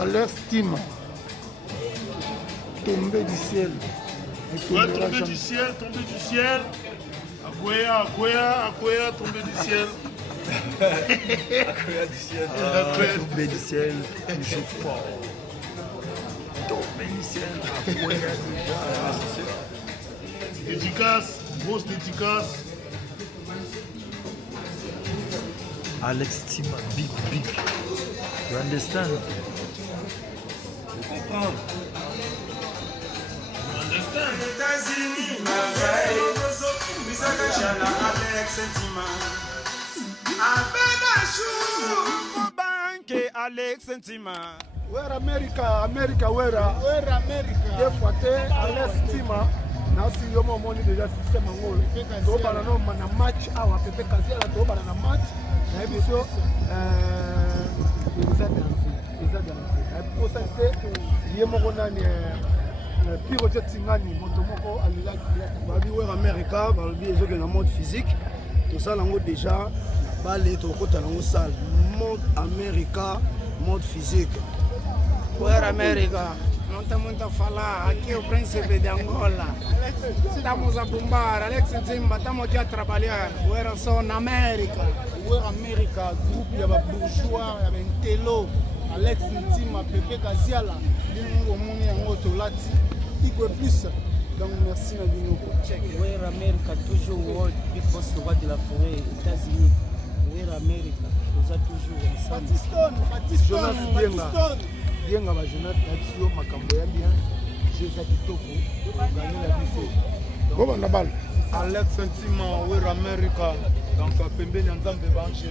À leur Stima. Tombé du ciel. Ouais, tombé du ciel, tombé du ciel. Akoya, tombé du ciel. Akoya du ciel. Tombé du ciel, toujours fort. Tombé du ciel, Akoya déjà. Dédicace, grosse dédicace. Alex Stima, big. You understand? Je comprends. États-Unis, Alex Stima. Alex Stima. Where America, where America. Des fois, Alex Stima. Nasi yomo moni déjà système ngolo. To bana no mana match awa pepe kaziela to bana na match. Na ebiso exactly. Pour ça que yemo nani piro tingani moto moko alila babi where America, babi ezo na mode physique. Tout ça lango déjà balé to kota lango salle. Mode America, mode physique. Where America. Não tem muito a falar, aqui é o príncipe de Angola. Estamos a bombar, Alex Stima, estamos aqui a trabalhar. We're só na América. We're América, grupo de bourgeois, de Telo, Alex Stima, Pepe Kaziala, o Moni Angoto Lati, e plus. Donc merci Nabino. We're America, toujours world, big boss roi de la forêt, États-Unis. We're America, nous a toujours ensemble. Batistone. Bien à la jeunesse, l'action, ma camboya bien, j'ai fait du topo, gagner la biseau. Comment on a balle? Alex Stima, We're America, donc Pembe Nyanzambe Banche.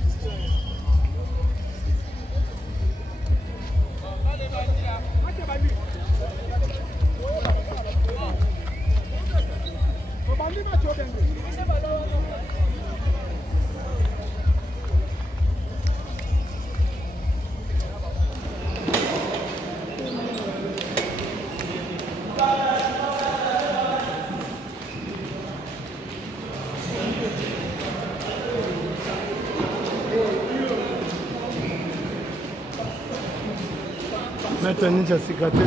Maintenant, j'ai cicatrice.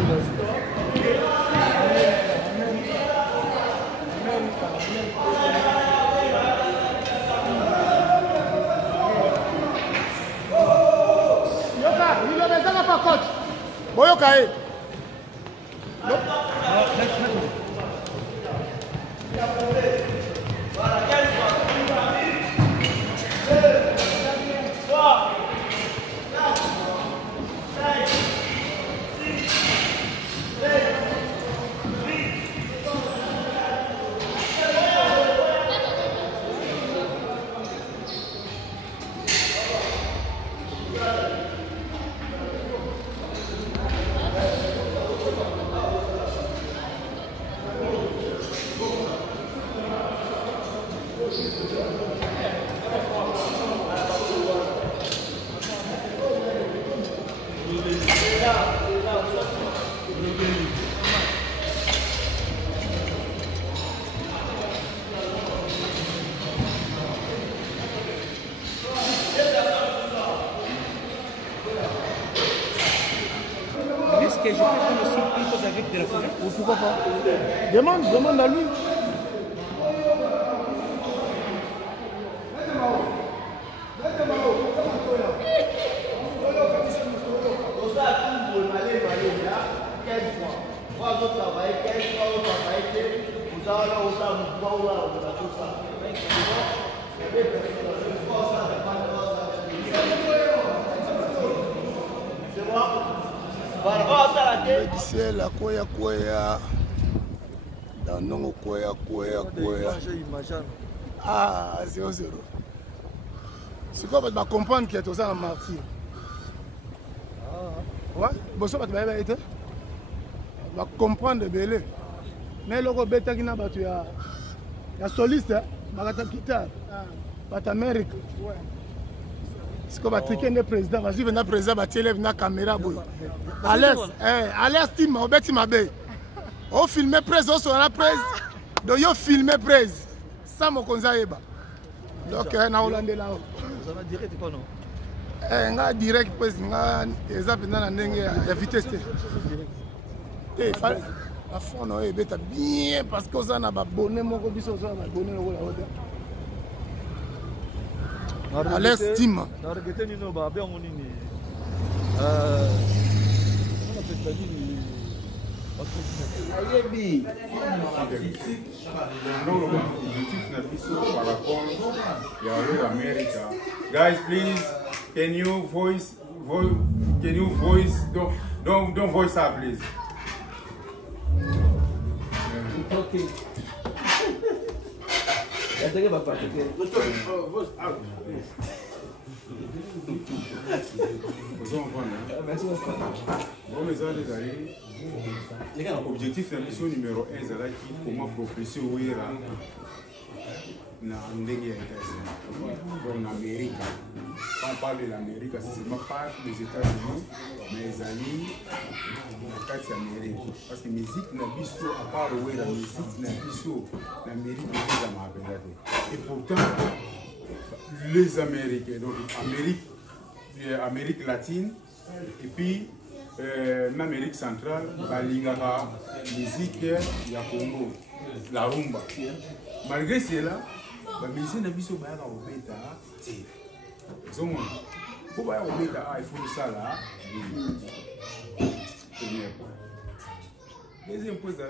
Yoka, il est déjà pas coach. Boyoka. Est-ce que je peux prendre aussi une chose avec de la forêt? Ou pourquoi pas? Demande à lui. Du ciel, Akoya. Dans non, Akoya. Ah, 0-0. C'est quoi, tu vas comprendre qu'il y a tout ça en martyr. Ouais, bon, ça va être. Tu vas comprendre de belé. Mais le bêta qui n'a pas tu as. Il y a soliste, il y a guitare. Il y a Amérique. C'est comme le président, vas-y, venez président, tu es la caméra. Alex Stima, on bêtit ma baie. On filme presse, on sera presse. Donc, on filme presse. Ça, mon conseil. Donc, on a Hollandais là-haut. Ça va direct, quoi, non? nga direct pues nga eza mpenza na ndenge ya vitesse te la fond na oyo ebeta bien parce que oza na babone moko biso oza na babone lokola oyo à l'estime na regete nino babe yango nini ayebi par rapport à America. Guys, please, can you voice don't voice up, please. Okay. L'objectif de la mission numéro 1 est comment propulser Ouera dans les États-Unis. Donc en Amérique. Quand on parle de l'Amérique, c'est seulement pas les États-Unis, mais les amis dans l'Amérique. Parce que la musique n'a pas à part Ouera, la musique n'a pas l'Amérique et pourtant, les Américains, donc Amérique latine, et puis l'Amérique centrale, la musique ya Congo, la rumba. Malgré cela, la musique n'a pas il faut ça là. Deuxième point, c'est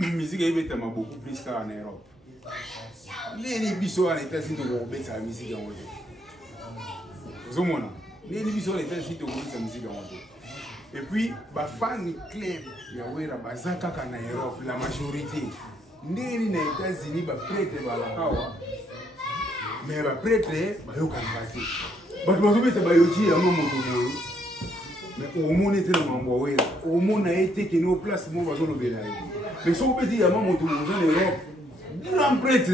la musique est beaucoup plus qu'en Europe. Les bisous en États-Unis de la musique en Europe. Les émissions les États-Unis de la musique en Europe. Et puis, les fans clairs de Europe, la majorité. Les États-Unis, les prêtres, mais les prêtres, ils sont mais au monde était dans mon bois, au monde a été que nos places, mon voisin le bénin. Mais si on peut dire à mon moto, en Europe, grand prêtre.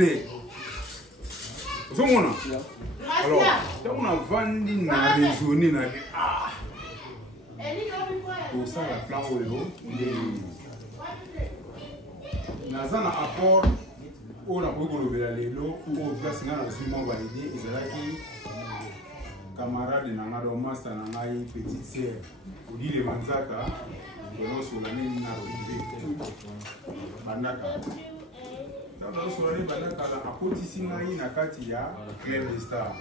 Alors, quand on a vendu, on a raisonné, on a dit, ah, pour ça, la plan au héros, dans un apport, on a beaucoup de vélo, on a placé dans le suivant validé, et c'est là qui camarade nanga do master nanga petite sœur odi le manzaka on sur la ligne na rive bandaka dans sur la ligne bandaka la apoti singa na kati ya Club des Stars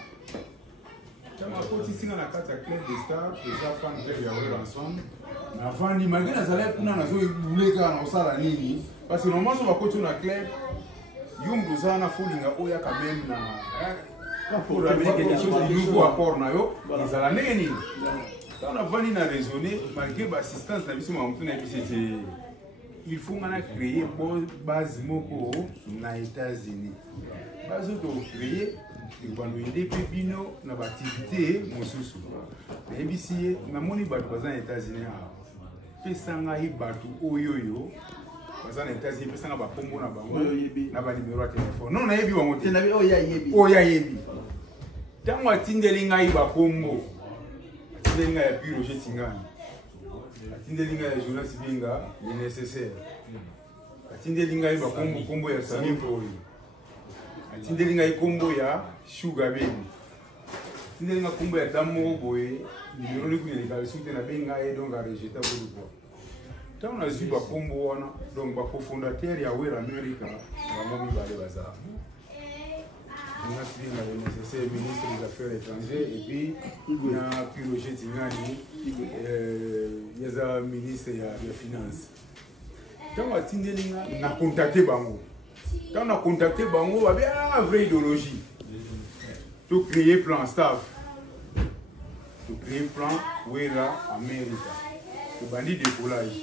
kama apoti singa na kati ya Club des Stars déjà fan club ya Ouera ensemble na vandi malgré na zala kuna na zo ibuleka na osala nini parce que normalement on va continuer na club yumbu zana fulinga oya quand même na pour amener quelque chose de nouveau à port na yo ils allaient neni on a venu na raisonner malgré l'assistance na biso mamutu na biso il faut qu'on a créé une base moko na États-Unis base to créer et bando aider pepino na activité mosusu na ebisi na moni bato baza na États-Unis pesanga hi bato oyoyo baza na États-Unis pesanga ba kombo na bango na ba numéro ya téléphone non na yebi wango te na oya yebi tango atindeli ngai ba kombo atindeli ngai ya Piro Roger Tingani atindeli ngai ya Jonas Binga le nécessaire atindeli ngai ba kombo ya Sami Mpoi atindeli ngai kombo ya Sugar Baby atindeli ngai kombo ya Damo Boye numéro ni kunyeleka bisute na benga e donc a rejeter beaucoup quoi. Tant on a vu ba kombo wana donc ba cofondateur ya Ouera America vraiment bale bazar. On a pris le nécessaire ministre des Affaires étrangères et puis on a Piro Roger Tingani il y a ministre des Finances. Quand on a tindeli na contacté bango. Quand on a contacté bango avait une vraie idéologie. Tout créer plan staff. Tout créer plan Ouera America. Tout bandit décollage.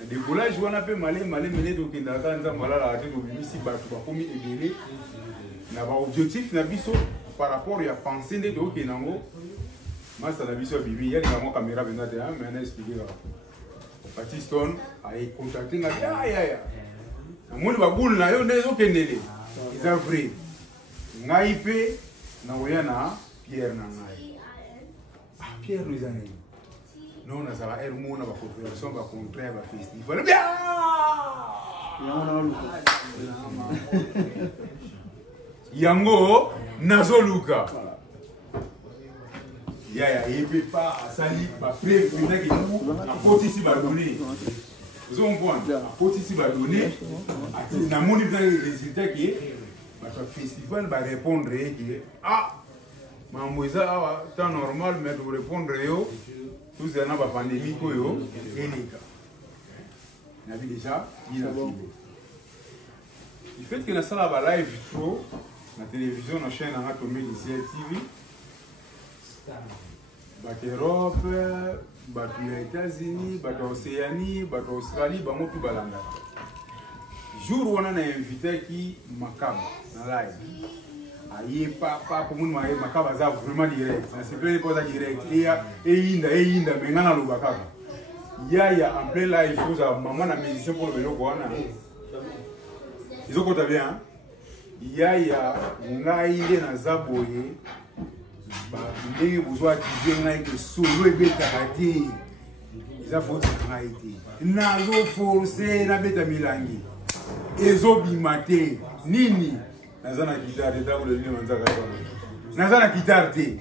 Le décollage on a fait malé mené donc dans la malala a été ici bateau ba komi ebélé. Na ba objectif na biso par rapport à penser de Kenango. Master na biso bibi il y a une caméra venant de mais on a expliqué là. Patiston a contacté na ya. Mon ba boule na yo ndezo kendele. Ils ont vrai. Ngai pe na oyana Pierre na ngai. Pierre nous a dit. Non, on a ça elle mona ba coopération ba contraire ba festival. Bien. Yango nazoluka yaya yepe pas asali ba preuve que naki tout apporter ici ba donner vous on voit apporter ici ba donner na moni dans les résultats qui ba festival ba répondre que ah mamouza temps normal mais de répondre yo tout ça na ba pandémie ko yo eleka na vu déjà il a le fait que na sala ba live trop na télévision na chaîne na Tomé Lisière TV bato Europe, bato États-Unis, bato Océanie, bato Australie, bango tout balanda. Jour où on a invité qui Makaba na live. Aïe pas pour nous Makaba ça vraiment direct. Ça c'est pas ça direct. Et inda mais ngana lo Makaba. Ya en plein live faut ça maman na musicien pour le ko wana. Ils ont compté bien. Ya ngai na zaboye. Ndenge bozwa kize ngai ke solo ebetaka te eza foti ngai te nazo force nabeta milangi ezobima te nini naza na guitare te ntango lelini manzaka naza na guitare te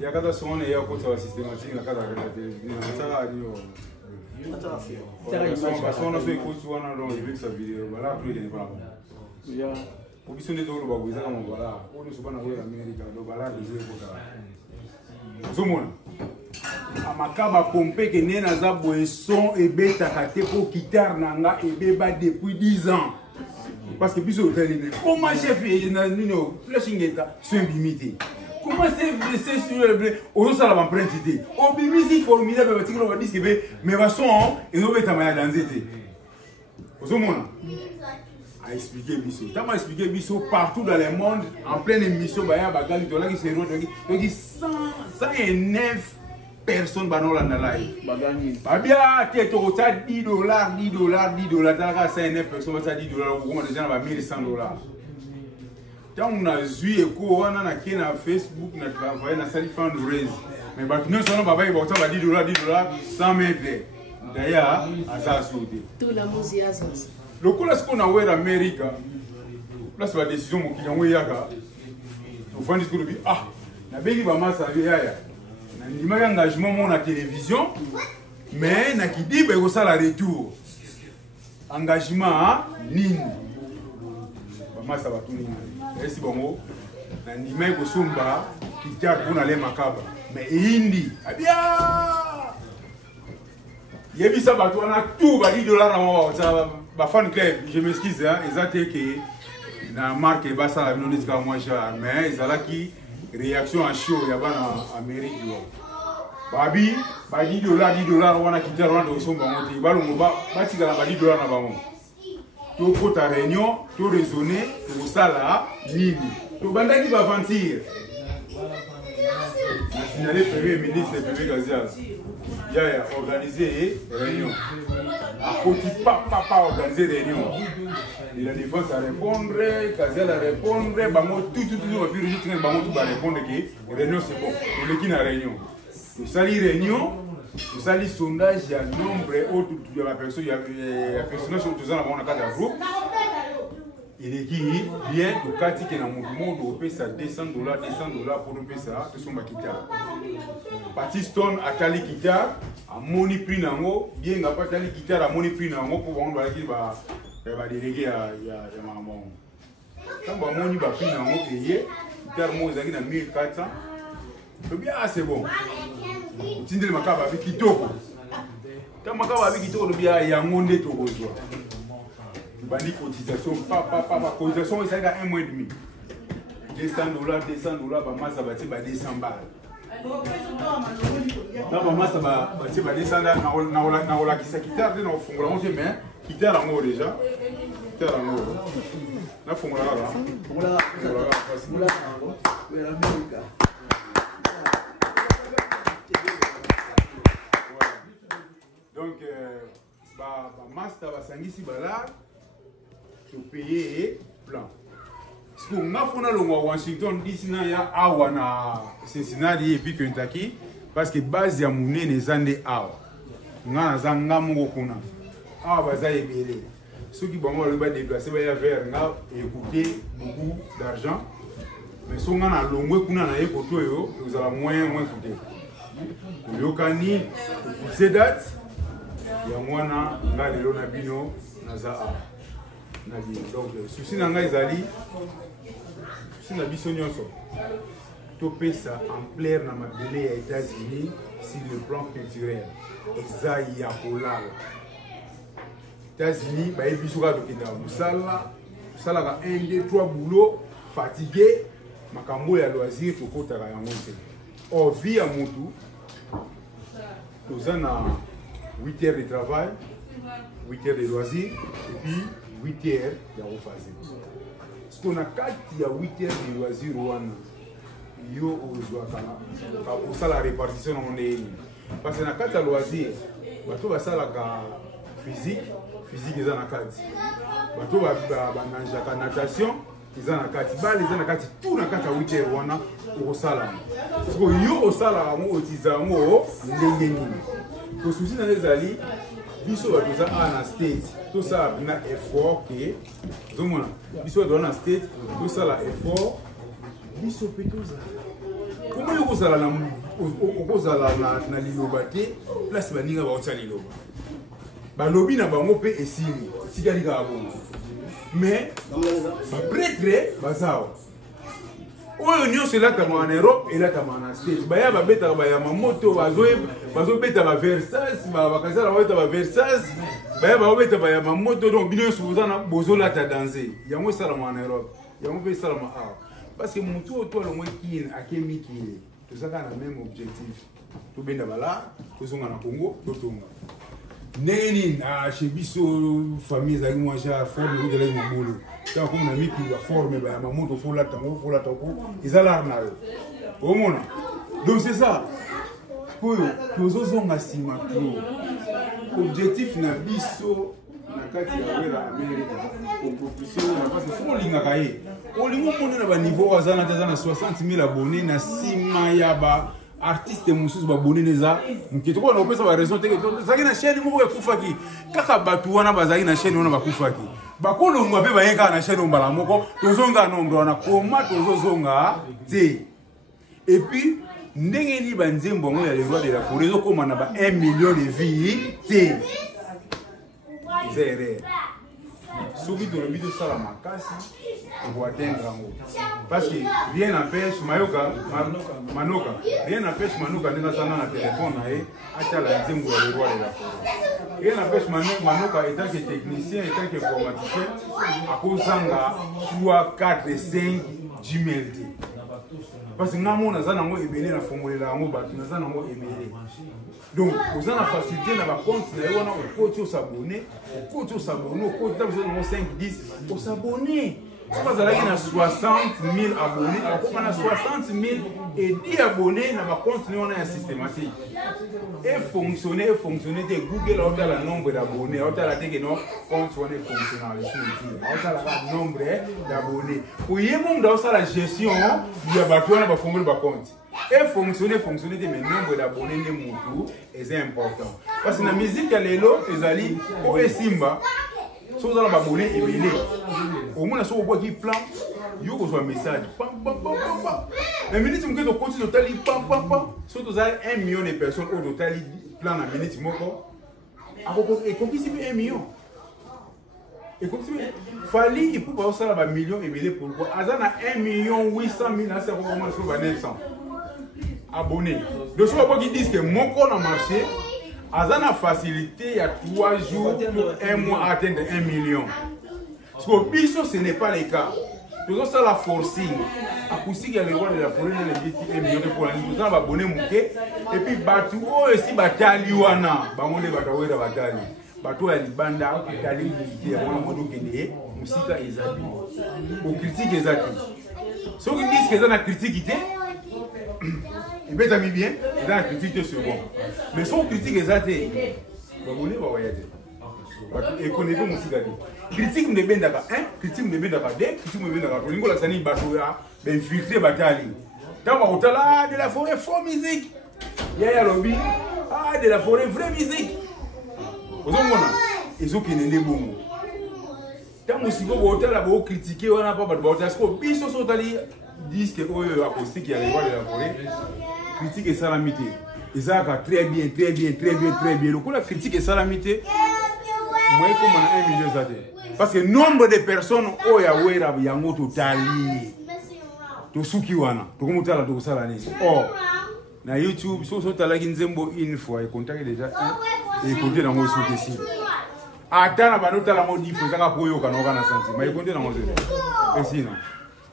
yakata songona eya kota ba systématique na kata na télévision nasaka adio basona so ekoti wana donc ebekisa video bala tout ekende mpona pour qu'ils soient des dollars, vous avez un voilà. On ne sait pas dans l'Amérique, le balade des époques. Tout le monde. Amakaba pompé que né naza boisson et bêta kate pour guitare nanga et beba depuis 10 ans. Parce que puis au terminé. Comment chef nino flashingeta c'est bimité. Comment c'est sur le blé au ça la empreinte idée. Au bimisi formidable parce que on va dire que mais va son et no beta maya danser. Tout le monde. A expliqué Bisso. Tu m'as expliqué Bisso partout dans le monde, en pleine émission, il y a des gens qui se retrouvent. Donc, 109 personnes dans la live. Bien, tu as $10, $10, $10, tu as 109 personnes, tu as $10, on a déjà $1100. Quand on a vu écho, on a sur Facebook, on a travaillé dans la fundraise. Mais nous sommes $10, $100 mètres. D'ailleurs, à ça, tout la musique. Le coup là ce qu'on a vu en Amérique, là c'est la décision qui a eu yaka. Au fond du coup ah, na bengi ba massa yaya. Na ndima engagement mon na télévision, mais na kidi ba ko sala retour. Engagement nini. Ba massa ba tuni. Esi bongo na ndima ko sumba kitia kuna le makaba. Mais hindi, abia. Yebisa ba to na tout ba $10 na mo ba fan club, je m'excuse, hein, ils ont été que la marque Bassa la venue de moins cher, mais ils ont là qui réaction à chaud, il y a pas en Amérique. Babi, ba $10, on a quitté Rwanda au son bangote, ba longo ba tika na ba $10 na bango. To ko ta réunion, to raisonner, to sala nini. To banda ki ba mentir. Na signalé premier ministre Bébé Gazial. Il a organisé réunion. À côté pas organisé réunion. Et la défense a répondre, Gaziel a répondre, bango tout va plus juste bango tout va répondre que réunion c'est bon. On est qui na réunion. Nous sali réunion, nous sali sondage, il y a nombre autre de la personne, il y a personnage sur tout ça dans le groupe. Il est qui bien au cas que dans mon monde on paye ça $200 pour nous payer ça tout son guitare. Patiston a tali guitare à moni prix nango bien n'a pas tali guitare à moni prix nango pour on va dire va déléguer à maman. Quand ba moni ba prix nango payer guitare mo zaki na 1400. Bien c'est bon. Tindele makaba avec kitoko. Quand makaba avec kitoko bien ya ngonde to besoin. Bani cotisation, cotisation, c'est à 1 mois et demi. $200, bah, massa bâti, bah, 200 balles. Là, bah, massa bâti, bah, 200 balles, na ola qui s'est quitté, on fongle la manger, mais quitté à l'angle déjà. Quitté à l'angle. Là, fongle là. Donc, bah, massa, bah, sangisi, bah, là. To payer plan. Parce que on a fait le Washington DC na awa na Cincinnati et puis Kentucky parce que base ya mune les ande awa. Nga zanga mungo kuna. Awa baza ebele. Ceux qui vont le déplacer vers nga écouter beaucoup d'argent. mais si on a longue kuna na ekoto yo vous allez moins coûter yokani fixer date ya mwana nga lelo na bino naza na bino donc souci na nga ezali souci na biso nyonso to pesa en plaire na mabele ya États-Unis sur le plan culturel eza ya kolala États-Unis ba ebiso ka dokenda musala ka 1 2 3 boulot fatigué makambo ya loisir tokotaka yango te o vie ya mutu toza 8 heures de travail 8 heures de loisir et puis 8 heures ya kofaze ce qu'on a 4 ya 8 heures de loisir wana yo ozwaka osala répartition na monde parce que na 4 ya loisir bato basalaka physique eza na kati bato bananjaka natation eza na kati bale eza na kati tout na kati ya 8 heures wana okosala parce que yo osala yango otiza yango ndenge nini kosusi na ezali biso bato eza na state tosala na effort ke ozomona biso bato na state tosala effort biso mpe tozala komo yo okozala na liloba te place baninga baotya liloba balobi na bango mpe esili etikali kaka bongo mais bapretre bazawa oyo nyonso elatamaka na Europe elatamaka na state baya babetaka bayama moto bazobeta baversage bakazala babeta baversage baya babeta bayama moto donc bino nyonso bozana bozolata danse yango esalamaka na Europe yango mpe esalama awa parce que motu oyo to alongwe kine akemikile tozaka na même objectif tobenda bala tozonga na Congo totonga ndenge nini chez biso famille ezali mwa ja forme ozelai mobulu ntango komona mikili baforme bayama moto folata ko ezala na yo omona donc c'est ça oyo tozozonga nsima to objectif na biso na kati ya wera Amerika opropulsion na parce que soki olingaka ye olingi omona na baniveau aza na 60 000 abonnés na nsima ya artiste mususu babone neza mukito ko na opesa ba raison te zaki na chaîne moko ekufaki kaka batu wana bazaki na chaîne wana bakufaki bakolongwa pe bayeka na chaîne mbala moko tozonga nombre wana koma tozozonga te et puis ndenge ni banzembo ngo ya le roi de la forêt ezokoma na ba 1 million de vies te zere soki tolobi tosala makasi pour atteindre yango parce que rien n'empêche Manoka rien n'empêche Manoka ndenge asala na téléphone na ye atala nzembo ya le roi de la forêt rien n'empêche Manoka étant que technicien étant que informaticien akozanga 3 4 5 Gmail te parce que ngamo naza nango ebele na formuler yango bato naza nango ebele donc oza na facilité na ba compte na yo wana okoti osabonner okoti tabuzo nango 5 10 osabonner soki azalaki na 60 000 abonnés akokoma na 60 000 et 10 abonnés na bacompte ne wana ya systématique efonctionne te Google aotala nombre d'abonnés aotala teke no compte wana efonctionnal aotalaka nombre d'abonnés oye mondo aosala gestion ya bato wana bafongoli bacompte fonctionne te mais nombre d'abonnés nde motu eza important parce que na musique ya lelo ezali o esimba so za ba abonné ebele au moins so obwaki plan yo kozwa message pam la minute mketo continue totali pam so to za 1 million de personnes au totali plan na minute moko akoko ekokisi 1 million ekokisi fali il peut ça ba million ebele pourquoi azana 1 million 800 000 na ça comment so ba 900 abonnés de so obwaki disque moko na marché Azana facilité, il y a 3 jours pour 1 mois à atteindre 1 million. Parce que biso, ce n'est pas le cas. Tout ça, la forcing. À pousser qu'il y a le roi de la forêt, il y a 1 million pour l'année. Tout ça, va bonner mouké. Et puis, batou, aussi, batali wana. Bamonde batawera batali. Batou, ya libanda, batali, il y a un modo kende, musika ezabi. Au critique ezaki. Ceux qui disent qu'ils ont la critique, et bien, t'as mis bien, il a critiqué sur bon. Mais son critique est athée. Vous voyez, et connaissez mon cigare. Critique me bien d'accord, critique me bien d'accord, critique me bien d'accord. Pour l'ingo la sani batoya, ben filtré batali. Tant on de la forêt, faux musique. Yaya lobby, de la forêt, vraie musique. Vous voyez, ils ont qui n'est bon. Tant on s'y va au hôtel, on critiquer, on n'a pas de bataille. Parce que biso sotali. disque oyo acoustique ya l'école de la Corée critique et salamité ezaka très bien très bien très bien très bien lokola critique et salamité moi comme on a 1 million zate parce que nombre de personnes oya wera yango totali to suki wana to komutala to sala ni na YouTube so talaki nzembo une fois et contacté déjà et compter dans mon suki si atana bano tala mo difo zaka koyoka no kana santi mais compter dans mon et sinon.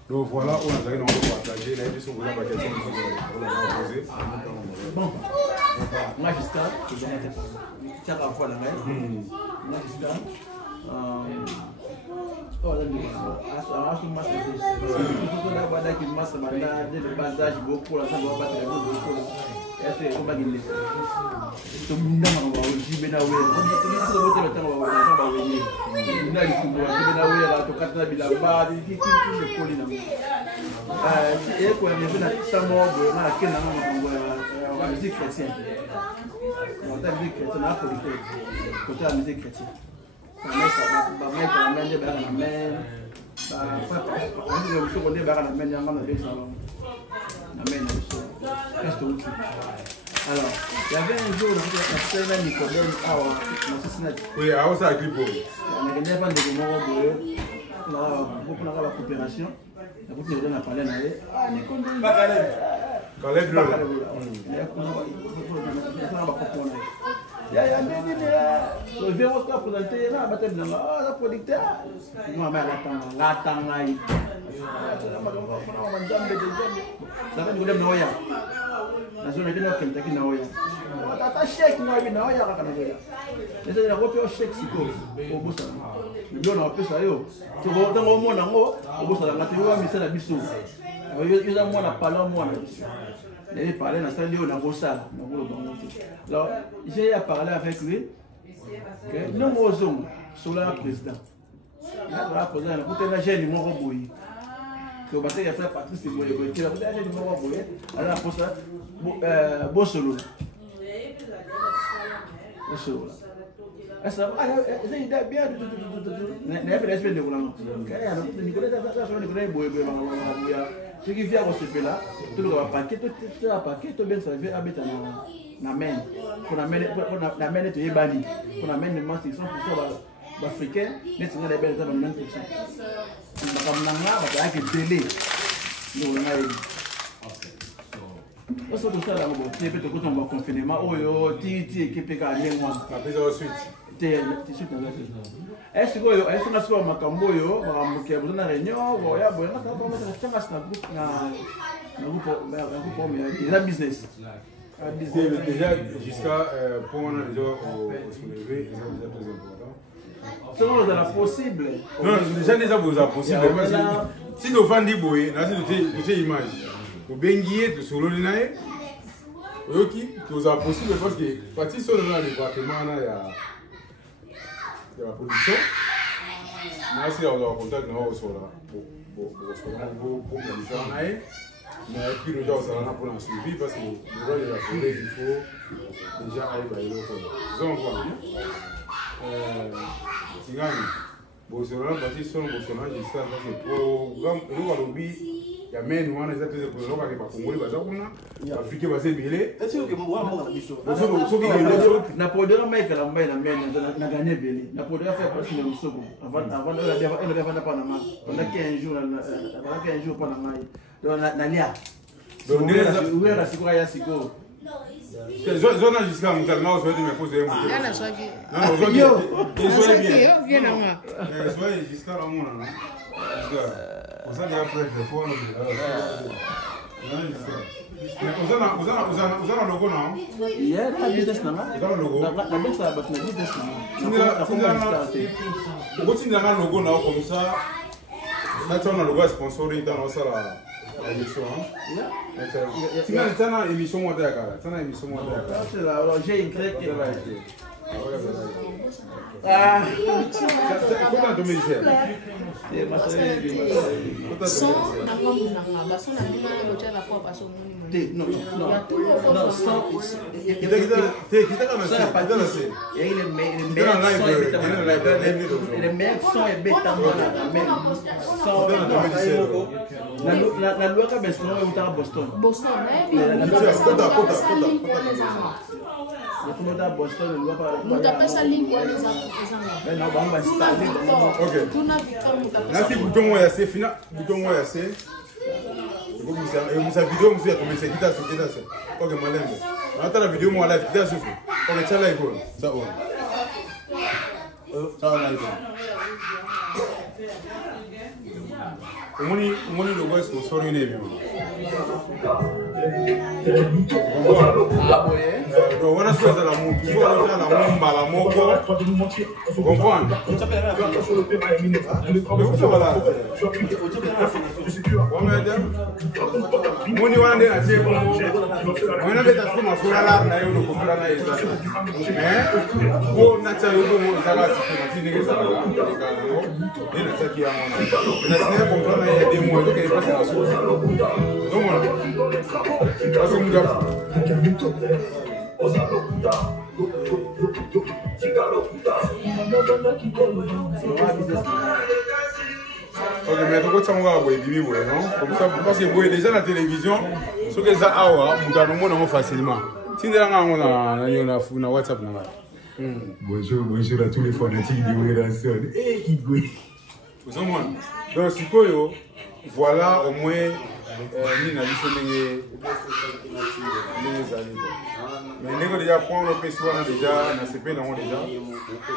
Donc voilà, on a parlé, on va partager, la question vous a pas question, on va poser. Bon, magistrat, tu as parfois la même. Magistrat, oh là là, à ce master, tout le monde a dit que master malade, le basage beaucoup, la salle va battre la chose. Est-ce que on va gagner? Tout le monde va aussi bien avoir. Tout le monde va temps va venir. Il y a qui va bien avoir, tout quatre bila bas, qui le colline. Et quoi, mais je n'ai pas mort de la quelle on va musique chrétienne. On va musique chrétienne, on a politique. Côté la musique chrétienne. On met la main de la main. Alors, il y avait un jour, on a fait Nicodème à Cincinnati. Oui, à ça, clip. On a gagné pas de mots, on a la coopération. La boutique de la parole, pas Caleb. Caleb, il y a le verrou qui a présenté là, la producteur. Non, mais l'attend là. Ça va nous donner Noya. La zone de notre Kentucky Noya. Tata chèque Noya Noya kana Noya. Les gens ont fait chèque siko au bout ça. Le bien on a fait ça yo. Tu vois dans au monde ngo au bout ça la tu vois misala biso. Yo za mwana pala mwana. Il parlait dans cette lieu, dans ça. Alors, j'ai parlé avec lui. Nous sommes sur le président. Le président, il a fait numéro bouilli. Que le a fait Patrice Boye. Il a fait numéro bouilli. Alors, pour ça, Bossolo. Bossolo. Ça va, il est bien. Il a fait l'espèce de volant. Il ce qui vient au CP là, tout le paquet, tout le paquet, tout bien ça vient habiter na main. Qu'on amène, on amène tout Yébani. Qu'on amène les masses qui sont pour africains, mais c'est les belles dans 90%. On va là, avec délai. Nous on a eu. On se retrouve là, on peut être quand on va confinement. Oh yo, ti qui peut gagner moi. Après la suite. Est-ce que est-ce que sur makambo yo bamukia buzana réunion boya boya na kaba na changa na groupe mais la business. Déjà jusqu'à pour on a déjà soulevé ça déjà très important. Selon la possible. Non, déjà vous a possible parce que si nous vendons boy, là c'est toute image. Au bengier de solo linae. OK, tout a possible parce que parti sur le département là il y a la production. Merci à vous contact nous sur là pour planifier. Mais puis le jour ça pour la suivi parce que le rôle de la forêt il faut déjà aller par l'autre. Ils ont quoi Tingani. Bon sur là parti sur le personnage jusqu'à parce que programme le lobby ya men wana eza teze pour loka ke ba Congolais baza kuna Afrique baza belé. Est-ce que moi moi biso. Soki na podera Michael ambaye na men na gagner belé. Na podera faire partie de Mosoko avant elle devait pas na ma. On a 15 jours pendant 15 jours pendant mai. Donc na lia. Donc nous la siko ya siko. Zona jusqu'à mon calme, je vais me poser un peu. Non, je bien. Viens là. Soyez jusqu'à la mon. Pour ça, il y a après le fond. Vous avez un logo, non? Il y a un business, non? Vous avez un logo? La business, c'est un business, non? Vous avez un logo, non? Comme ça, là, tu as un logo sponsoring dans l'émission. Tu as une émission moderne. J'ai une clé qui est là. Ah, comment tu me dis ça? Non, Musa video musu ya tumese kita su. Okay, malembe. Hata la video mo live kita su. Okay, chala iko. Sawa. Sawa live. Umuni logo sponsor ni hivi. Donc on a choisi la moutou, on a la mumba, la moko. Comprendre? Moni wana ndena cheko. Mwana beta kuma fula na yo lokopula na yeza. Ko na cha yo mo zala sifuna tinigeza la. Ndena tsaki ya mwana. Na sine comprendre ya demo yo ke pasa na so. Non moi. Parce que m'gap. Ok, mais donc tu vas voir Bibi, non? Comme ça, parce que vous déjà la télévision, ce que ça a, vous allez nous facilement. Si vous avez un WhatsApp, bonjour à tous les fanatiques de Wéranson. Eh, qui goûte. Donc, si vous voilà au moins, nous avons mais nous déjà prendre le PSO déjà, on CP déjà,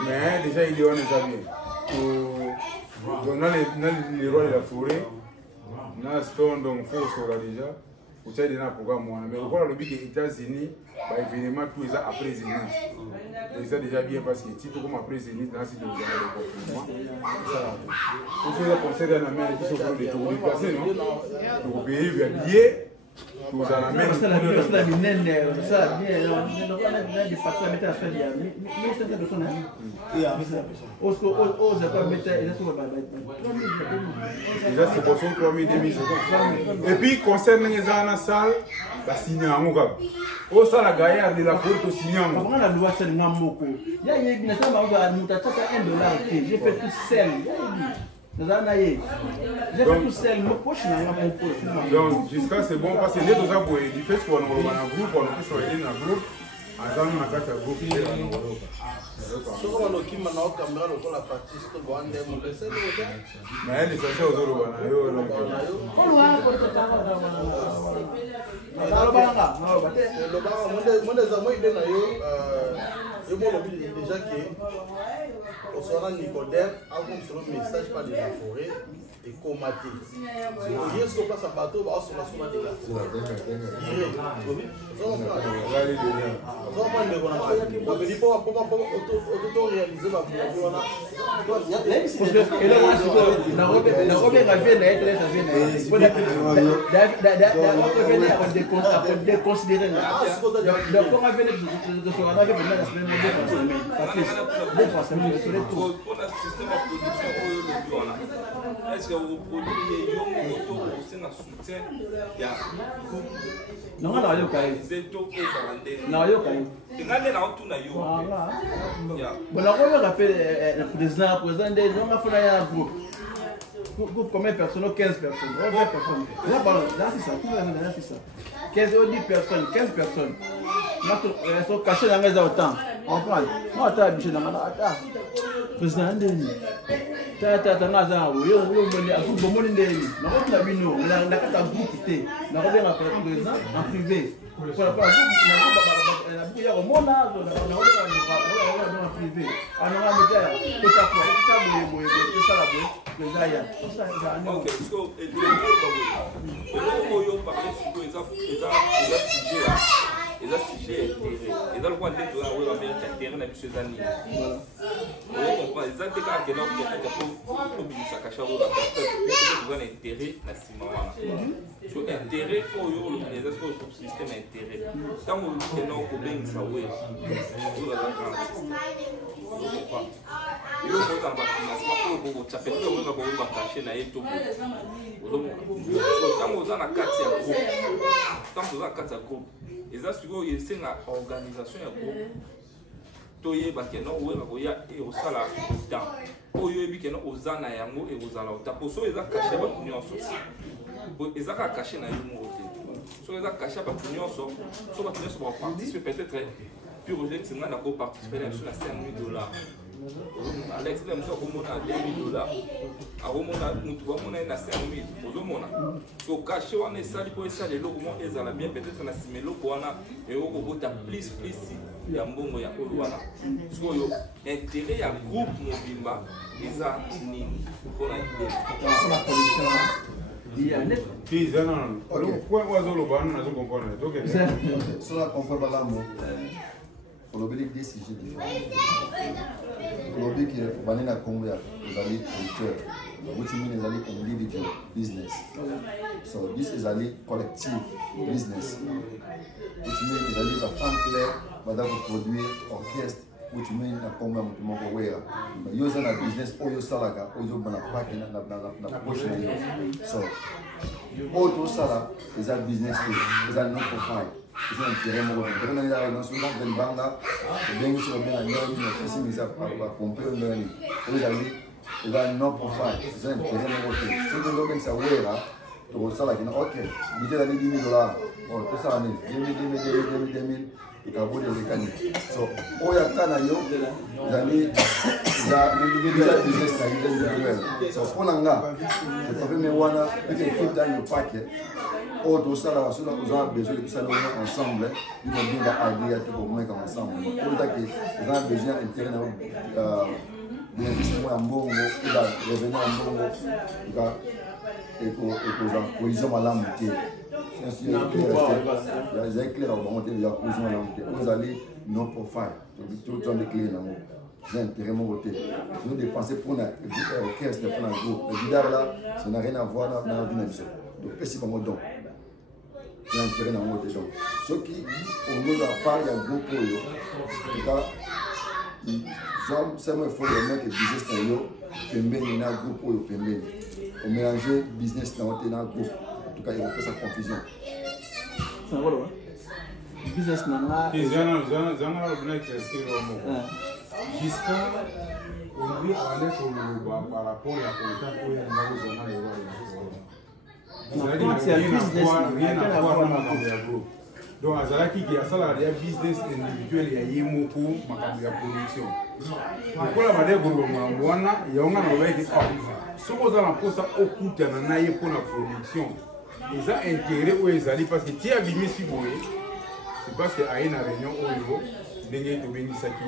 mais déjà il y a des amis. Donc dans les rois de la forêt, dans stone donc faut sur déjà. Vous savez déjà programme mais on voit le but des États-Unis, bah évidemment tout ça après Zénith. Ça déjà bien passé. Si tout comme après Zénith, là c'est déjà le confinement. Ça. Vous savez conseil d'un ami qui sont les tours du passé, non? Donc pays bien billet. Vous en amenez. Ça la bien, ça bien, des parties à mettre à faire bien. Mais c'est ça personne hein. Déjà c'est pour ça 3000 2000. Et puis concernant les gens dans la salle, bah signer en mouka. Au ça la gaillard de la porte signer en mouka. La loi c'est n'amoko. Il y a une ça m'a nous t'as $1 j'ai fait tout seul. J'ai fait tout seul, mon poche n'a pas. Donc jusqu'à c'est bon parce que les deux aboués, du fait qu'on a un groupe, on peut choisir un groupe. Azam na kata groupe ile na ngoroka. Soko wanokima na kamera lokola partie sto bande mo pesa lokola. Na ile sasa uzoro bana yo no. Kolwa ko tata na banga. No bate le banga monde za moi de na yo yo mo lobi déjà que au soir Nicodème a comme sur le message pas de la forêt et comaté. Il y a ce qu'on passe à bateau ba sur la souma de la forêt. Est-ce que vous produisez un soutien? Non, non, yo kai. Non, yo kai. Ngale na otuna yo. Bon, la on rappelle le président des gens a fait un groupe. Groupe combien de personnes? 15 personnes. 20 personnes. Là c'est ça, tout là c'est ça. 15 ou 10 personnes, 15 personnes. Ils sont cachés dans les autant. On prend. Moi tu as habitué dans ma président Ndeni. Tata ngaza yo moni afu bomoni ndeni. Na ko na bino, na kata groupe té. Na ko bien après président en privé. Pour la part na bu ya ko mona na ko en privé. Ana nga metya ko ta ko ta boye ko sala boye. Président ça ça OK, parce que le yo parler sur exemple sujet là. Et là, sujet, et dans le coin de la terre, on a bien terre, on a plusieurs années. comprendre ça te ka kena ko bisa kasha ro la tu as intérêt na sima wana so intérêt oyo l'organisation du système intérêt tant que kena ko bengisa we yo la il faut que tu financement pour tu fait que on va cacher na yeto tant que on a 4 groupe tant que on a 4 groupe et ça sur c'est une organisation ya groupe toye bakeno weba boya e osala temps oyo ebikeno ozana yango e ozala utaposo eza caché ba nyonso eza ka caché na yo mote so eza caché ba nyonso so ba nyonso ba participer peut-être puis Roger c'est ngana ko participer sur la $5,000 Alex le mso komona $2,000 a komona mutu komona na $5,000 ozomona so caché wana esali ko esali loko mo ezala bien peut-être na simelo ko wana e okobota plus ya mbongo ya oyo wana soyo intérêt ya groupe mobimba eza nini mpona idée Sur la comprendre l'amour, pour l'objet des sujets différents. Pour l'objet qui est banné à combien vous allez producteur, which means vous allez individual business. So this is a collective business, which means vous allez la femme claire, madame produire orchestre, which means à combien vous m'en voyez. Vous avez un business, ou vous salaga, ou vous avez un paquet na poche na yo. So auto sala is a business is a non-profit. It's not a terrain. Pero na nila no sula del banda, bem so bem a nyo ni kasi misa para comprar ni. Is a non-profit. It's a terrain. So the logan sa wera to sala kina okay. Bije da $10,000. Oh, to sala ni. 10,000 ikabudi lekani. So oya kana yo dani za business na individual. So ponanga the problem wana you can keep that in your pocket. Or to sala wasula uzana besoin de ça ensemble, ils vont bien la idée to make ensemble. Pour ça que ils ont besoin interne d'investissement en bongo, et da revenir en bongo, et pour cohésion malamu te. Il y a clair au moment il y a cohésion malamu te. Vous allez non profile, tout le temps de clés là. J'ai intérêt mon côté. Nous dépenser pour un orchestre, pour un groupe. Le guitare là, ça n'a rien à voir dans une émission. Donc, c'est pas mon don. J'ai intérêt dans mon côté. Donc, ceux qui, on nous a pas, il y a un groupe pour eux. En tout cas, c'est moi, il faut le mettre business dans eux. Il y a un groupe pour eux. On mélange business dans un groupe. En tout cas, il y a pas sa confusion. C'est un rôle, business nana. Jusqu'à aujourd'hui, on est par rapport à la contact où il y a rien à voir dans le groupe. Donc, Azalaki qui a salarié business individuel, il y a beaucoup de production. Pourquoi la madame Gourmana, il y a un mauvais départ. Si vous avez un poste au coup de la pour la production, ils ont intérêt où ils allaient parce que tu as bimé si vous voulez, c'est parce qu'il y a une réunion au niveau. Ndenge to bengi saki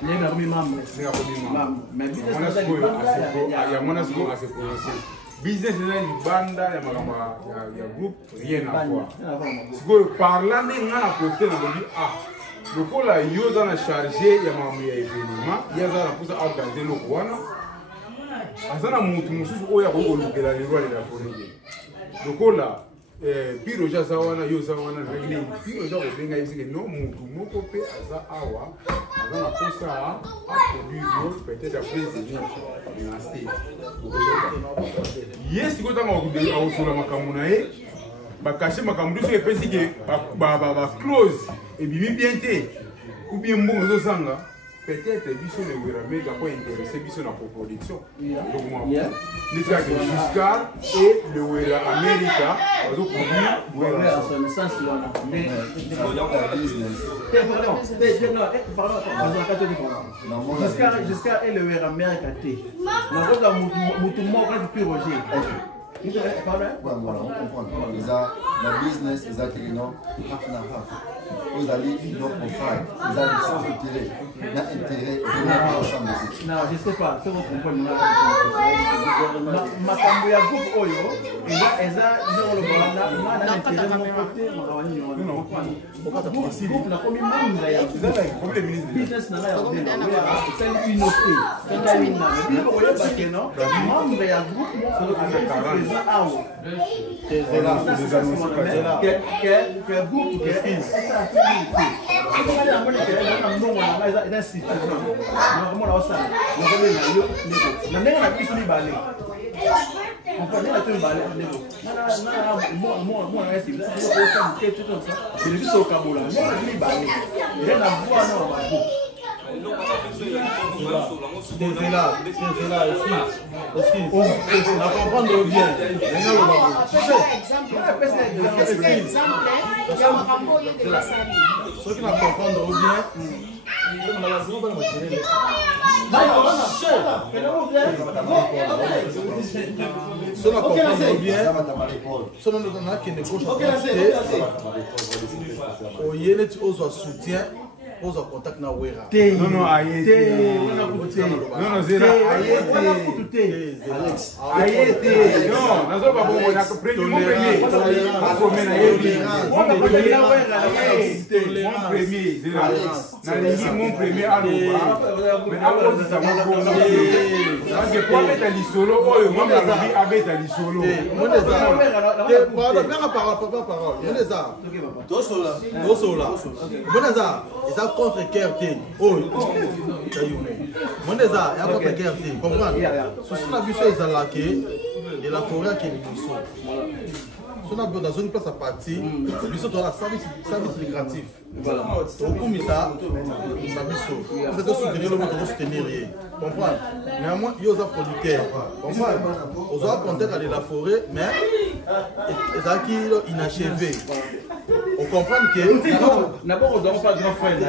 nenga mimam mais business ya mwana siko ase prononcer business na libanda ya makamba ya groupe rien à voir siko parlant nga na profiter na lobi lokola yo za na charger ya mamu ya événement ya za na posa organiser loko wana azana mutu mususu oya ko lukela lero la fonike lokola Piro ja sawana yo sawana régler Piro ja ko benga yisike no mutu moko pe aza awa aza na posa a produire peut-être après c'est une state yes ko tanga ko de awusula makambo na ye ba cacher makambo so epesi ke ba close et bibi bien te ou bien mbongo zo sanga peut-être biso le Wiramega quoi intéressé biso na coproduction donc moi jusqu'à et le Wira America au produit son sens là jusqu'à et le Wira America té na koka mutu moko depuis Roger voilà on comprend la business exactement half and half vous allez donc confrères, vous avez sans intérêt, il y a intérêt ensemble. Non, je ne sais pas, c'est votre compagnie. Ma ya groupe Oyo, et là, ils ont le Bolanda, ils ont un intérêt de mon côté. Groupe n'a pas mis monde là, business n'a pas c'est une autre. C'est une autre. Mais pour le baquet, non, membre ya groupe, c'est là. Que groupe, que ceux qui ne comprennent bien, soutien. Pose en contact na wera. Non, non, aïe. Non, non, c'est là. Alex. Non, non, pas bon, on a compris. Mon premier. Mon premier à l'eau. Mais après, ça va je peux mettre à l'isolo. Moi, je vais mettre à l'isolo. Contre KRT, oh, Moneza, il y a contre KRT, comprends? Ce sont la mission ils ont laqué et la forêt qui est mission. Si on a dans une place à partir, nous sommes dans la service lucratif. Voilà. Au coup, ça, ça mission. On fait soutenir le monde, on soutenir rien. Comprends? Néanmoins, il y a des producteurs. Comprends? On a contact avec la forêt, mais ils ont inachevé. On comprend que d'abord on ne donne pas de grand frère. Il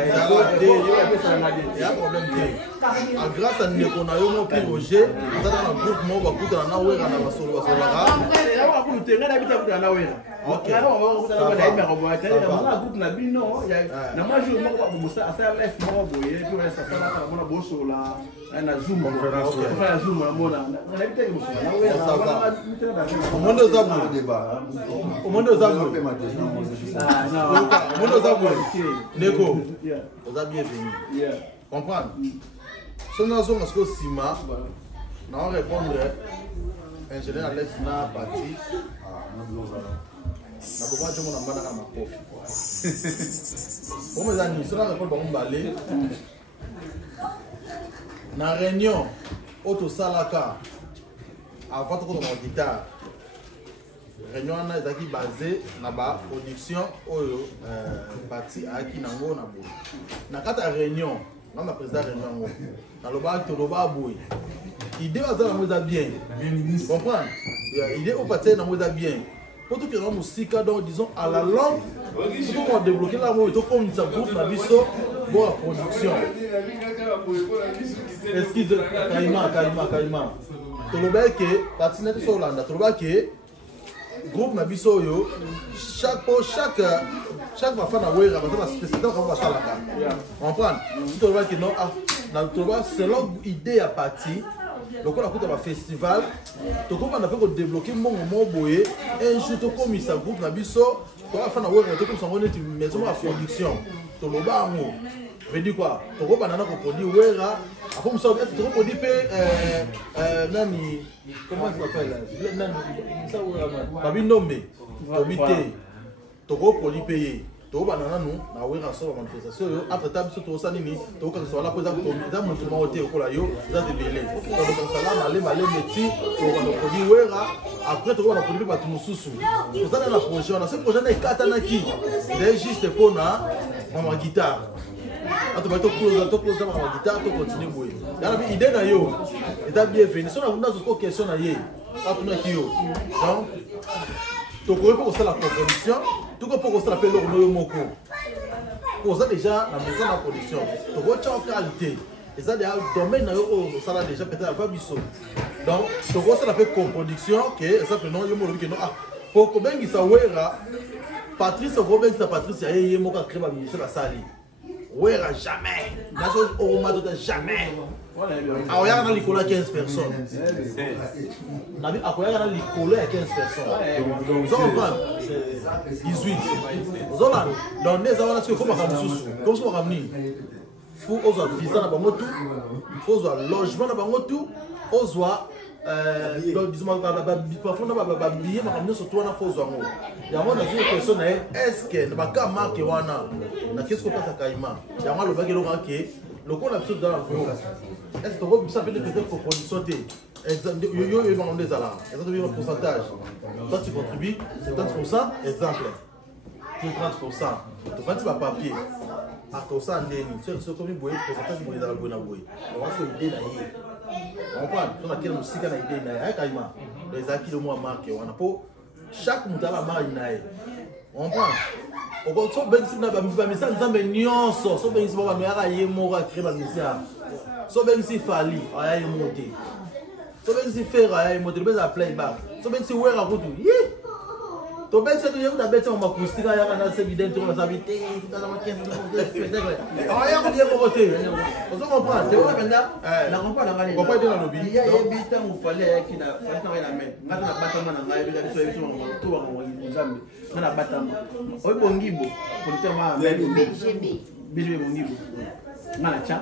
y a un problème. Grâce à nous, on a eu un petit projet. On a un groupe qui va coûter un hour à la solo. Neko, vous avez bienvenue. Comprendre? Si nous avons un ciment, nous allons répondre ingénieur Alex n'a parti. Nous avons besoin de ma pour mes amis, si nous répondons à balai, dans la réunion, Auto Salaka, avant de prendre mon guitare. Réunion est basée sur la production parti à qui n'a pas na kata réunion on a président réunion na le bar to le bar boy idée va ça na bien comprendre idée au parti na moza bien pour tout que la musique donc disons à la longue pour débloquer la musique to comme ça groupe na biso bon la production excuse Kaima to le bar que parti na to Hollande to le bar que groupe na biso yo chaque fois na wera ba spécialité comme ça là comprendre tout le monde que non na to ba selon idée à parti donc on a fait un festival donc on a fait débloquer mon boye un jour to comme ça groupe na biso to va faire na wera to comme ça on est maison à production to lo ba ngo veut dire quoi to ko banana ko produit wera après ça to ko produit nani comment ça s'appelle nani ça wera babi nomé to bité to ko produit payé to banana nous na wera so manifestation yo après table so to sanini to ka so la poza ko za mutu ma hotel ko la yo za de belé to ko sala malé métier to ko produit wera après to ko na produit batu mususu to za na projet on a ce projet na katana ki c'est juste pour na ma guitare. Tu vas te close dans ma guitare, tu continues à jouer. Il y a une idée, tu es bienvenu. Si on a une question, tu as donc, tu peux faire la production, tu peux faire la moko. Pour ça, déjà, la maison de la production, tu peux faire la qualité. Et ça, le domaine, ça a déjà peut-être un biseau. Donc, tu peux faire la production, que ça, non, pour combien il s'awera. Patrice Robin, c'est Patrice, il y a un crème à ministère la salle. Oui, jamais. Jamais. Alors, il y a un Nicolas 15 personnes. Il y a un Nicolas 15 personnes. Vous comprenez 18. Vous avez dans les avants, il faut pas comme ça, il faut avoir visa dans le moto, il faut avoir logement dans le moto, il faut avoir parfois on a billet mais ramener surtout on a faux zango il y a une personne est-ce que na ka marque wana na qu'est-ce qu'on passe à Kaima il y a le bagage le qu'on a besoin dans la voie est-ce que ça peut être pour condition t exemple yo yo dans les alarmes exemple un pourcentage toi tu contribues 70% exemple tu 30% tu vas pas papier à cause ça ndeni c'est comme boyer pourcentage boyer dans la boyer na boyer on va se l'idée là on parle on a quel musique na idée na Kaima les acquis de moi marqué on a pour chaque mutala marque na on parle on so ben si na ba message nzambe nyonso so ben si ba no yaka yemo ka créer ba message so ben si fali aya yemote so ben si faire aya yemote be za playback so ben si wera kutu yi to ben si to yeka bete ma acoustique aya kana se evident on va habiter dans la 15 aya ko yemo voter on so comprendre on benda na comprendre ngani ko pas de la lobby il y a bita mu fallait qui na fallait na main ngata na batama na ngai bika so yeso ngo to wa ngo nzambe na batama oy bongibo politema BGB bongibo ngana cha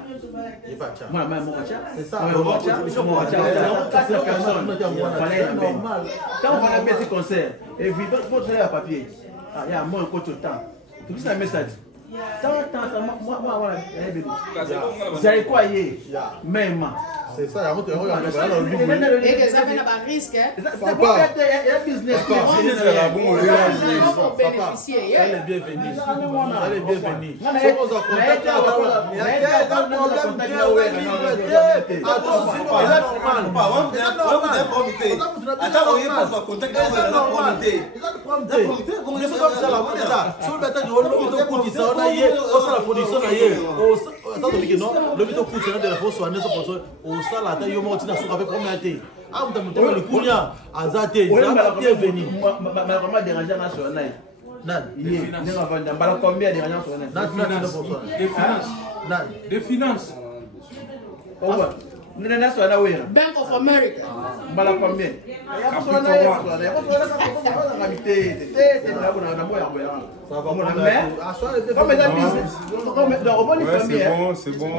yepa cha mwana mama moka cha c'est ça moka cha quatre personnes fallait la normal quand on va mettre concert et puis votre à papier ah il y a moins coach temps tout ça message moi voilà j'ai quoi hier même c'est ça, il y a des affaires à risque. C'est pas un business. Elle est bienvenue. Elle est bienvenue. Ça la taille au monde na sur avec combien été ah on t'a le kunya azate ça bienvenue ma vraiment déranger national nan il ne va vendre bala combien déranger national des finances oh ouais nous national oui Bank of America bala combien c'est bon.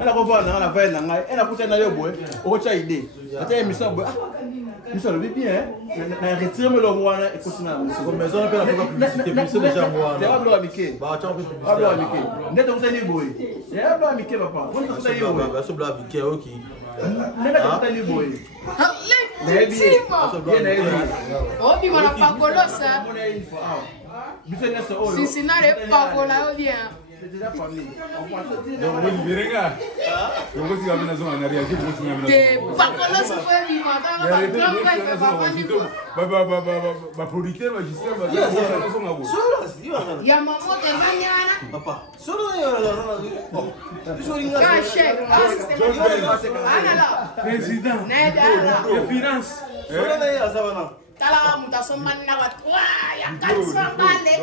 On a revoir dans la veille, elle a poussé dans le bois, on a idée. Attends, mais ça, ça le bien, hein. Retire le roi et continue. C'est comme maison, on peut la publicité, c'est déjà moi. C'est pas bloqué, Mickey. Bah, tu as bloqué, Mickey. N'est-ce pas les bois? Il y a bloqué, Mickey, papa. On a bloqué, bah, c'est bloqué, Mickey, ok. N'est-ce pas les bois? Oh, puis on a pas colossa. Si c'est n'a pas colossa, bien. C'est déjà famille. Donc, vous verrez, là. Donc, vous avez une zone en arrière. Pas colossa, c'est ma producteur, magistrat, il y a maman de Maniana. Papa. Président. Les finances. Tala mutasoma na watu ya kanisa pale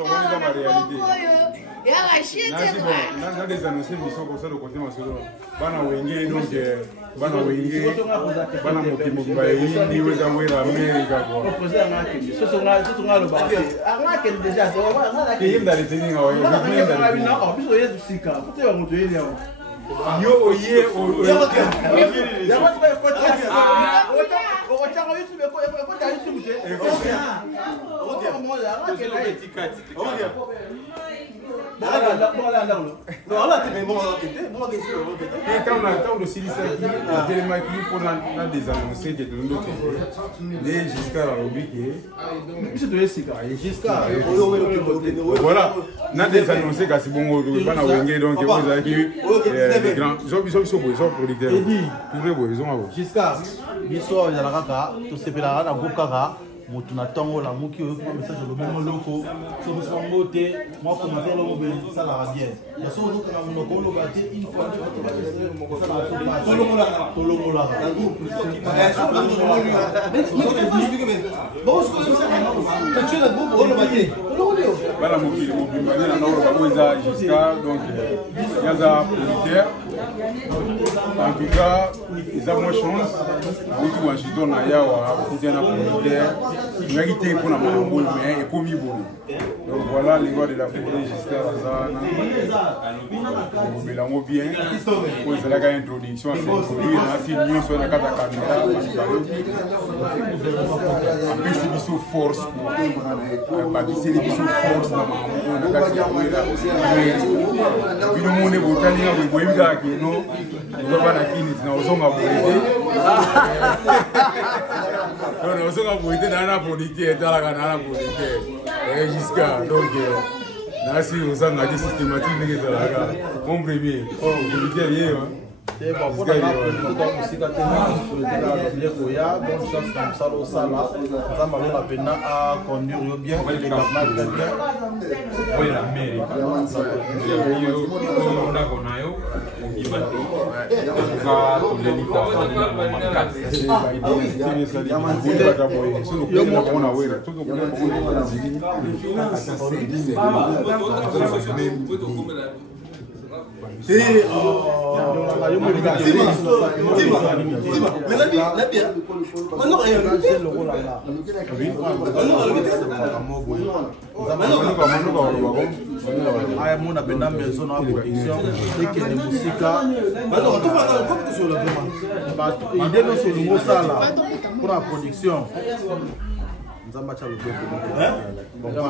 ya rachite na des annoncés mission comme ça de côté masolo bana wenge donc bana wenge bana mokimo bayi ni weza mwera America quoi proposer à marquer ce sont le bas à marquer déjà c'est voilà qui est dans les tenir ouais non en plus il y a du sika peut-être on doit aller yo oye voilà, on a des annoncés que c'est bon, les grands, ils sont producteurs. Jusqu'à Bissot, il y a la tout c'est la groupe Kaka. moto na ntango olamuki oyoka message olobemo loko so bisango te mwa commentaire longo mpe esalaka bien ya so ozokanga monoko oloba te une fois tolongolaka bana mokili mobimba nde nanga oloba oyo eza jusqu'à donc yaza militaire en tout cas eza mwa chance auti washington na yawa akutia na militaire ngaki te mpona makambo oyo mais ekomi boye donc voilà les lois de la forêt jusqu'à bazana obelango bien oyo ezalaka introduction ya introduire nasi nyonso na kati ya kamera apesi biso force bakiseli biso force na makambo oyo na kati ya wera bino mone botalinga boye boyebi kaka keno ozoba na kiniti na ozonga boye te ozonga boye te naa na producteur etalaka naa na producteur jusqu'à donc nasi ozangaki systématique ndenge ezalaka mon premier producteur ye mosika te bileko ya bonne chance na mosala osala nzambe alonga mpena aconduire yo bien oyo amerika ndako na yo obima te eza toleli koafalela na makasi mona pena maison na production ekende mosika ide nyonso olingi osala mpona production nzambe atya loboko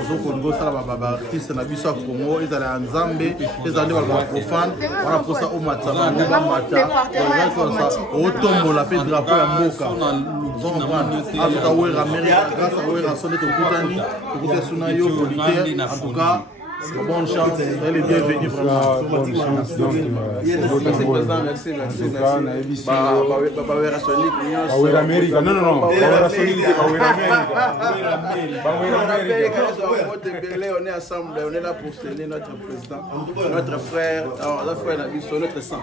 ozokolinga osala baartiste na biso ya congo ezala ya nzambe ezala nde balobaka profane wana mposa omata bango bamata otombola mpe drapeau ya mboka atuka wera amerika grâce a wera so nde tokutani suna yo producteur en tout cas bonne chance, elle est bienvenue vraiment. Bonne chance. Donc, non, non, non. On est ensemble, on est là pour soutenir notre président, notre frère, notre frère Nabiso, notre sang.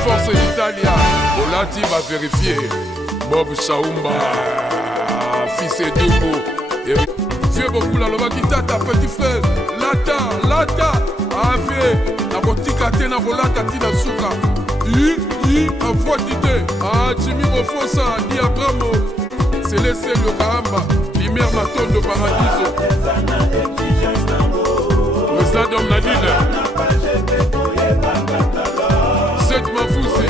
Force Italia, Olati va vérifier. Bob Chaumba, fils et Doubo. Vieux beaucoup la lova qui tata, petit frère. Lata, Ave, la botique à Tena Volata, Tina Souka. Envoie d'idée. Jimmy Bofosa, Di Abramo. C'est laissé le Kahamba, Limer Maton de Paradiso. Le stade Nadine. Mafouzi,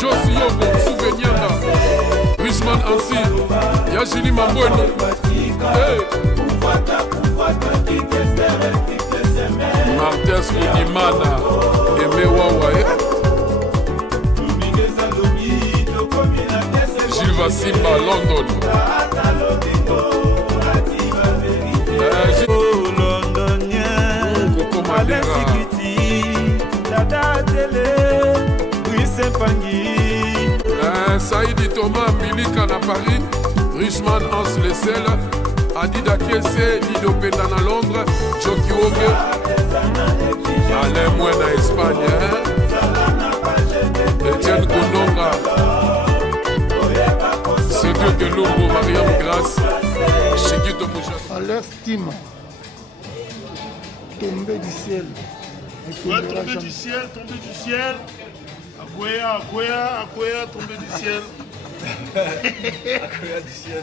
Josi Yobo, Souvenir, Richman Ansi, Yajili Mambono, Martes Moudimana, Aimé Wawae, Gilles Vassimba, London. Coco Madera. Saïdi Thomas Milika na Paris, Richman Hans Lessel, Adida Kesse, Lido Penda na Londres, Joki Oge, Alain Moué na Espagne, Etienne Kondonga, Sergio Delombo, Mariam Grasse, Chikito Moucha. Alerte Team, tombé du ciel. Ouais, tombé du ciel, tombé du ciel. Akoya, tombé du ciel. Akoya du ciel.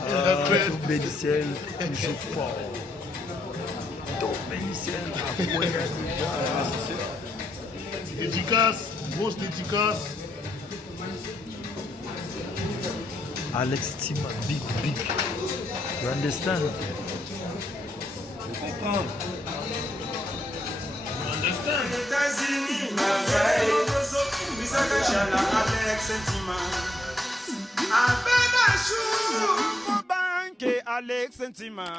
Tombé du ciel, toujours fort. Tombé du ciel, Akoya dédicace, grosse dédicace. Alex Tima, big. You understand? Je comprends. Alex Sentima.